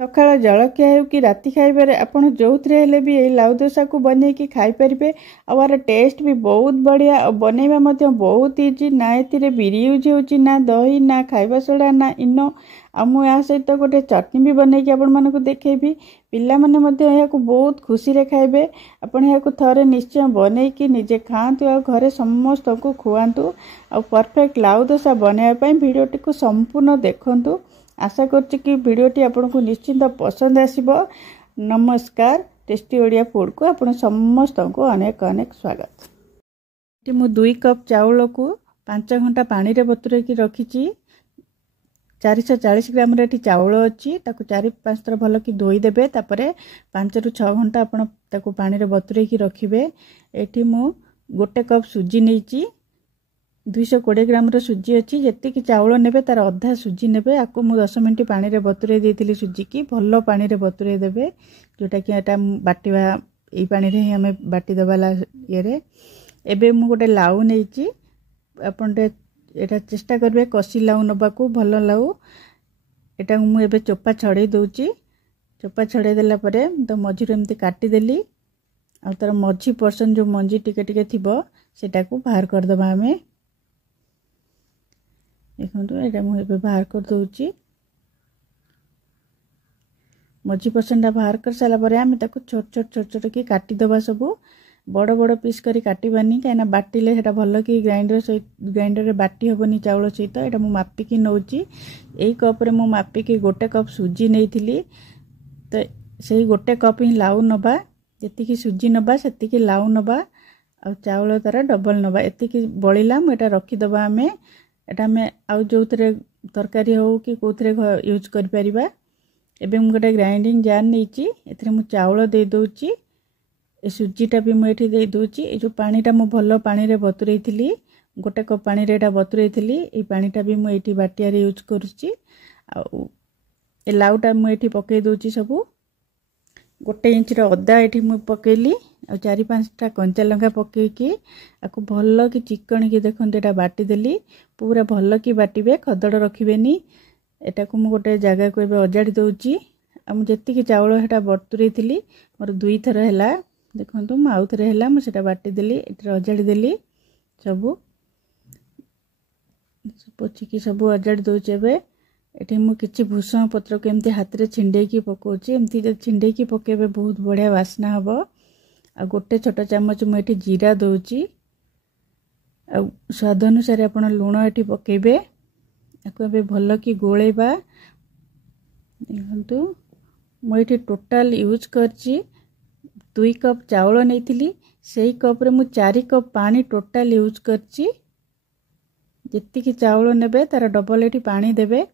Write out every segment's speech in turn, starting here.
सकाळ जलखिया हो कि राति खाइबार आपण जो हेले भी ये लाउ दोसा को बनैकी खाईपारे। आर टेस्ट भी बहुत बढ़िया और बनैबा बहुत इजी ना। ए बिरी यूज हो ना दही ना खाइबा सोडा ना इनो। आ सहित गोटे चटनी भी बनैकी आपण मानक देखैबी। पिला माने या बहुत खुशी रे खाइबे। आपण या थरे निश्चय बनैकी निजे खातु और घरे समस्त को खुआंतु। आ परफेक्ट लाउ दोसा बनैबा भिडियोटी को संपूर्ण देखंतु। आशा करछि कि भिडियोटी आपको निश्चिंत पसंद आसिबो। नमस्कार, टेस्टी ओडिया फूड को आपण समस्त को अनेक अनेक स्वागत। मु 2 कप चाउल को 5 घंटा पानी रे बतुरे की रखिछि। 440 ग्राम रे चाउल अछि, ताको 4-5 थर भल की धोई देबे। तापरे 5 रु 6 घंटा आपण ताको पानी रे बतुरे की रखिबे। एठी मु 1 कप सुजी नेछि। 220 ग्राम रो सुजी अच्छी। जी कि चाउल नेबे तार अधा सुजी नेबे। आपको मु 10 मिनट पानी रे बतुरे देइथिली सुजी की भल पानी रे बतुरे देबे। जोटा कि एटा बाटिवा एई पानी रे हमें बाटी देबाला ये रे। एबे मु गोटे लाउ नेछि। आपण एटा चेष्टा करबे कसी लाउ नबाकू, भल लाउ। एटा मु एबे चोपा छड़े दउची। चोपा छड़े देला परे तो मझी रे एमती काटी देली। आ तार मझी पर्सन जो मंजी टिके टिके थिबो सेटा को बाहर कर दबा। हमें देखो ये मुझे बाहर कर दूची। मझी पर्सेंटा बाहर कर सारापर आम छोट छोट छोट छोट कि काटिदबा। सब बड़ बड़ पीस करी काटबानी कहीं बाटिले सेटा भल कि ग्राइंडर बाटी हेनी चाउल सहित। यहाँ मुझे मापिकी नौची। यही कप्रे मुझे मापिकी 1 कप सुजी नहीं तो से 1 कप ही लाउ नबा। जी सुजी नबा से लाउ नबा आ चाउल तार डबल नबा। एति बलिला मुझे रखीदबा। आम एटा में आउ जो तरकारी हो कि कौन यूज कर परिबा। एबे मु गोटे ग्राइंडिंग जार नहीं एथरे मु चाउल दे दोची। ए सुजीटा भी मुझे दे दोची। ए जो पानीटा मु भल पानी रे बतुरई थिली, 1 कप पानी रे एटा बतुरई थिली। ए पानीटा भी मु एठी बाटिया रे यूज करूची। आ ए लाउटा मु एठी पकई दोची। सब 1 इंच रो अदा एठी मु पकेली। आ 4-5टा कंचा लंका पकेकी आपको भल कि चिकन की देखते एटा बाटी देली। पूरा भल कि बाटिबे, खदड़ रखिबेनी। एटा को मु गोटे जगह को एबे अजाड़ी दउची। आ मु जेति कि चाउल हेटा बतुरई थिली मोर 2 थर हैला। देखंतु मु आउ थरे हैला मु सेटा बाटी देली। एटा अजाड़ी देली। सब पोछि कि सब अजाड़ी दउची। एबे एठी मु किछि भूसंग पत्र को एमती हाथ रे छिंडे की पकोची। एमती जे छिंडे की पकेबे बहुत बढ़िया वासना हबो। आ गोटे छोट चामच मु एठी जीरा दउची। आ स्वाद अनुसार आपण लूण एठी पकेबे। आको एबे भल कि गोळेबा। देखंतु मु एठी टोटल यूज करची 2 कप चाउल नैथिली। सेही कप रे मु 4 कप पानी टोटल यूज करची। जेति कि चाउल नेबे तार डबल एठी पानी देबे।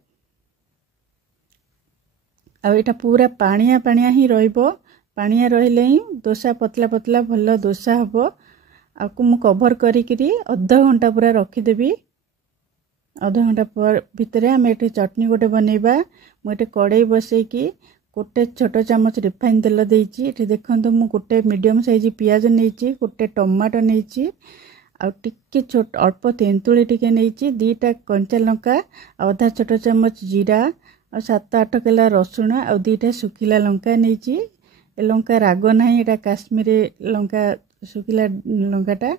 आ एटा पूरा पानिया पानिया ही रहिबो। पानिया रहिले ही डोसा पतला पतला भल डोसा हबो। आपको मु कवर करी आधा घंटा पूरा रखीदेवी। आधा घंटा पर भितर आम ये चटनी गोटे बनैबा। मुझे कड़ई बसैकी गोटे छोट चामच रिफाइन तेल देइची। एठी देखंतु मु गोटे मीडियम साइज पियाज नैची, गोटे टमाटो नैची, आ टिके छोट अल्प तेंतुली टिके नैची, 2टा कंचा लंका, आधा छोट चामच जीरा, आ 7-8 केला रसुण, आ 2टा सुखिला लंका नैची। ए लंका राग नाही, एटा काश्मीरी लंका सुखिला लंकाटा।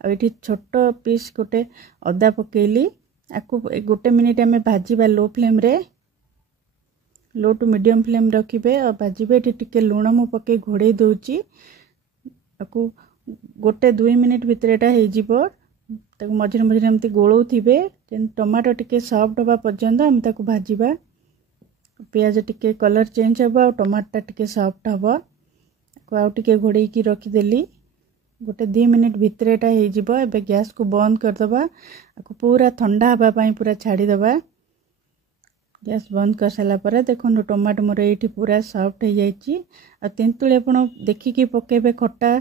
आ ये छोट पीस गोटे अदा पकेली। आपको 1 मिनिट आम भाजवा लो फ्लेम रे, लो टू मीडियम फ्लेम रखिबे और भाजबे। ये टिके लुण मु पके घोड़े दउची। आपको 1-2 मिनिट भितर एटा हे जिवो। ताको मझिरे मझिरे एमती गोळौ थिबे। टमाटो टिके सॉफ्ट होबा पर्यंत हम ताको भाजबा। पियाज टिके कलर चेंज होबा और टमाटो टिके सॉफ्ट होबा। आउ टिके घोड़े की रखीदेली। 1-2 मिनिट भितर एटा हे जिवो। एबे गैस को बंद कर दबा। आपको पूरा ठंडा हबा पई पूरा छाड़ी दबा। गैस बंद कर साला पर देखो टमाटो मोर ये पूरा सॉफ्ट हो जाइए। आ तेंतुली आपण देखिकी पकेबे। खट्टा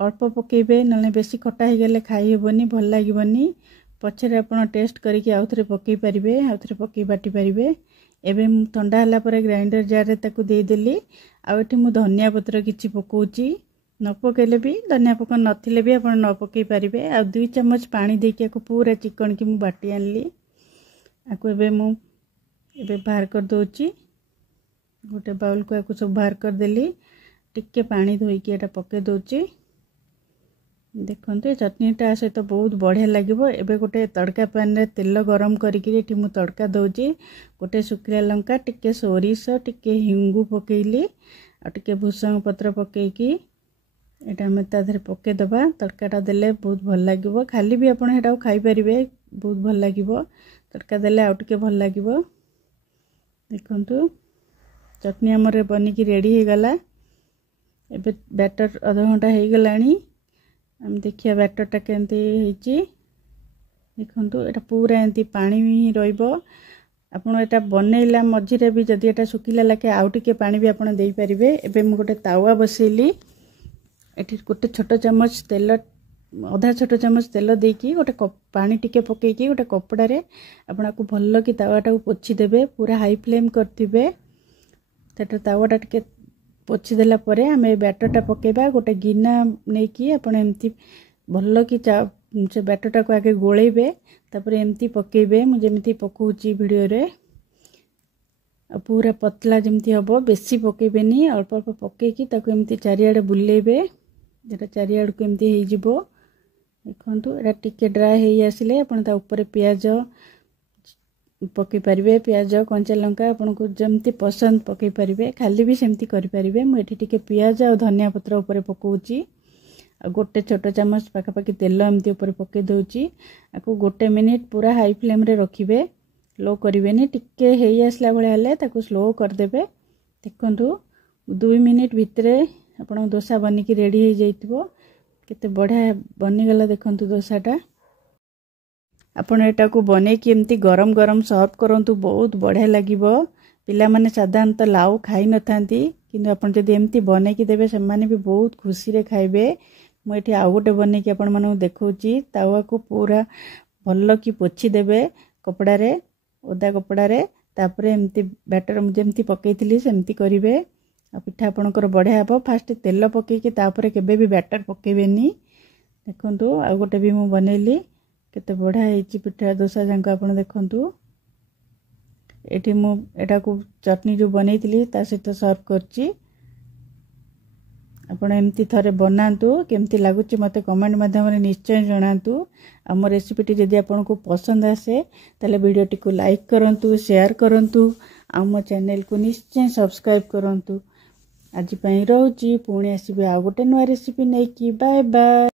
अल्प पकेबे, नले बेसी खट्टा हो गले खाई हेबनी, भल लागबनी। पछरे आपण टेस्ट करके आउ थरे पकई परिबे, आउ थरे पकई बाटी परिबे। एबे ठंडा हला पर ग्राइंडर जार रे ताकू दे देली। आ एठी मु धनिया पत्र किछि पकोची। न पकेले भी धनिया पक नथिले भी आपण न पकई परिबे। आ 2 चम्मच पानी देके आको पूरा चिकन की मु बाटी आनली। आको एबे मु एबे बाहर कर दोची। गोटे बाउल को आपको सब बाहर करदेली टिके पानी धोईकी एटा पके दउची देखते चटनीटा सहित बहुत बढ़िया लगे। एबे गोटे तड़का पैन रे तेल गरम करी मु तड़का दउची गोटे सुखिला लंका टिके सोरिष टिके हिंगु पकेली आ टिके भूसंग पत्र पकेकी एटा हम ताधरे पके दबा तड़काटा देले बहुत भल लगे। खाली भी आपण एटा खाई परिबे बहुत भल लगे तड़का देले आउ टिके भल लगे। देखंतु चटनी हमरे बनिकी रेडी हो गला। एबे बैटर आधा घंटा हो गलानी हम देखिया बैटरटा केमती हेची देखंतु एटा पूरा एंती पानी ही रहइबो। आपण एटा बनैला मझिरे भी जदि एटा सुकिला लाके आउ टिके पानी भी आपण देई परिबे। एबे म गोटे तावा बसेली एठी गोटे छोट चम्मच तेल आधा छोट चम्मच तेल देकी गोटे पानी टिके पकेकी गोटे कपड़ा रे आपण को भल्ल कि तावाटा को पोछि देबे पूरा हाई फ्लेम करथिबे। तेटा तावाटा टिके पोछि देला परे हमें बैटरटा पकेबा गोटे गिना नेकी आपण एमती भल्ल कि से बैटरटा को आगे गोळेबे तापरे एमती पकेबे मु जेमती पकोउची वीडियो रे पूरा पतला जेमती हबो बेसी पकेबेनी अल्प अल्प पकेकी ताको एमती चारियाडे बुलेबे जेटा चारियाड को एमती हे जिवो। देखंतु एटा टिके ड्राई हे आसिले आपण ता ऊपर प्याज पकई पारिबे प्याज कंचा लंका आपन को जमती पसंद पकई पारिबे खाली भी सेमती करि पारिबे। मु एठी टिके प्याज और धनिया पत्र ऊपर पकोउची आ गोटे छोट चम्मच पाखापाखि तेल एमती ऊपर पके दउची आको गोटे मिनिट पूरा हाई फ्लेम रे रखिबे लो करिवेनी टिके हेई आसला भले हले ताको स्लो कर देबे। देखंतु 2 मिनिट भितरे आपण डोसा बनिकी रेडी हो जाइतिबो केते बढ़िया बनी गला। देखंतु डोसाटा आपण एटा को बने कि एमती गरम गरम सर्व करंतु बहुत बढ़िया लागिबो। पिला माने साधारणतः लाउ खाई नथांती किंतु आपण जदि एमती बने कि देबे से माने भी बहुत खुशी रे खाइबे। मु एठी आउ गोटे बने कि आपण माने देखौची तावा को पूरा भल्ल कि पोछि देबे कपड़ा रे ओदा कपड़ा रे तापरे एमती बैटर जेमती पकेइथिली सेमती करिवे आ पिठा आपणकर बढ़िया हबो। फास्ट तेल पकेकी तापरे केबे भी बैटर पकेबेनी। देखंतु आ गोटे भी मु बनेली केते बढ़िया हेची पिठा डोसा जांको आपण देखंतु एठी मु एटा को चटनी जो बनेइथिली ता सहित सर्व करची। आपण एमती थरे बनांतु केमती लागुची मते कमेंट माध्यम रे निश्चय जणांतु। हम रेसिपीटी जदि आपण को पसंद आसे ताले वीडियोटी को लाइक करंतु शेयर करंतु आम चैनल को निश्चय सब्सक्राइब करंतु। आज पई रहउची पुणी आसीबे आ गोटे नवा रेसिपी नै की बाय बाय।